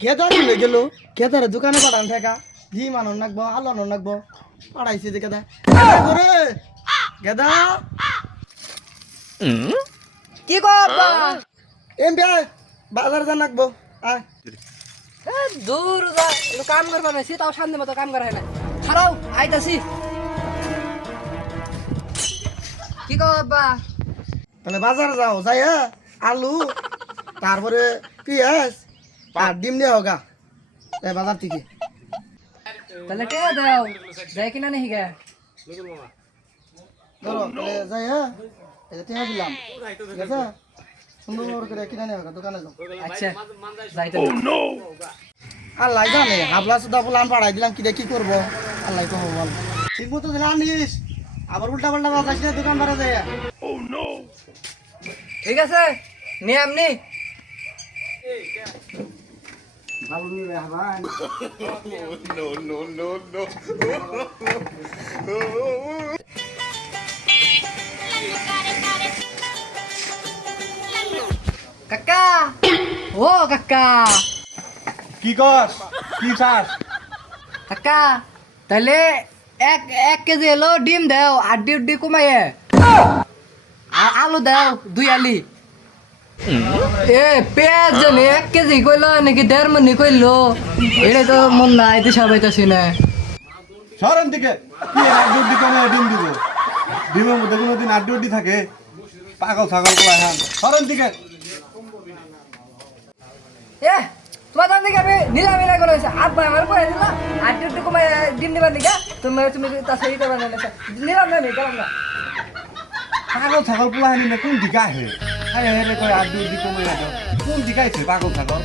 কেদার ভুলে গেল কেদারে দোকানে পাঠান ঠেকা ঘি মানন নাকবো আলোন নাকবো পাঠাইছে যে কেদা করে গেদা কি কো আব্বা এম বে বাজার যা নাকবো আয় এ দূর যা কাম করবা না তাও শান্তি মতো কাম করা হয় না খারাও আইতাছি কি কো আব্বা তাহলে বাজার যাও যাই হ্যাঁ আলু তারপরে পেঁয়াজ আর ডিম দিয়ে হোগা এই বাজার থেকে তাহলে কে দাও যাই কিনা নেই গা ধরো তাহলে যাই হ্যাঁ এটা টেহা দিলাম ঠিক আছে সুন্দর করে কিনে নিয়ে হোগা দোকানে যাও আচ্ছা যাইতে আল্লাহ জানে হাবলা সুদা ফুলান পাড়াই দিলাম কি কি করবো আল্লাহ তো বল ঠিক মতো দিলে আনিস আবার উল্টা পাল্টা বাজাইস না দোকান ভাড়া যায় ঠিক আছে নি আমনি ভালো নিয়ে ভাই কাকা ও কাকা কি কস কি চাস কাকা তাহলে এক এক কেজি এলো ডিম দাও আড্ডি উড্ডি কমাইয়ে আলু দাও 2 আলি এ পেঁয়াজ জানি 1 কেজি কইলো নাকি 1.5 মন কইলো এটা তো মন নাই তো সবাই তো শুনে সরেন দিকে কি আড্ডি উড্ডি কমে ডিম দিব ডিমের মধ্যে কোনো দিন আড্ডি উড্ডি থাকে পাগল ছাগল গুলা হ্যাঁ সরেন দিকে এ তোমার দাম দেখে আমি নিলামিলা করে হয়েছে আব্বা আমার পরে দিল আড্ডি উড্ডি কমাই ডিম দিবার নিকা তুমি তা সেই করবা না নিলাম না আমি গেলাম না পাগল ছাগল গুলা হানি না কোন দিকে আহে আরে আরে কই আড্ডি উড্ডি কমে কোন দিকে আইছে পাগল ছাগল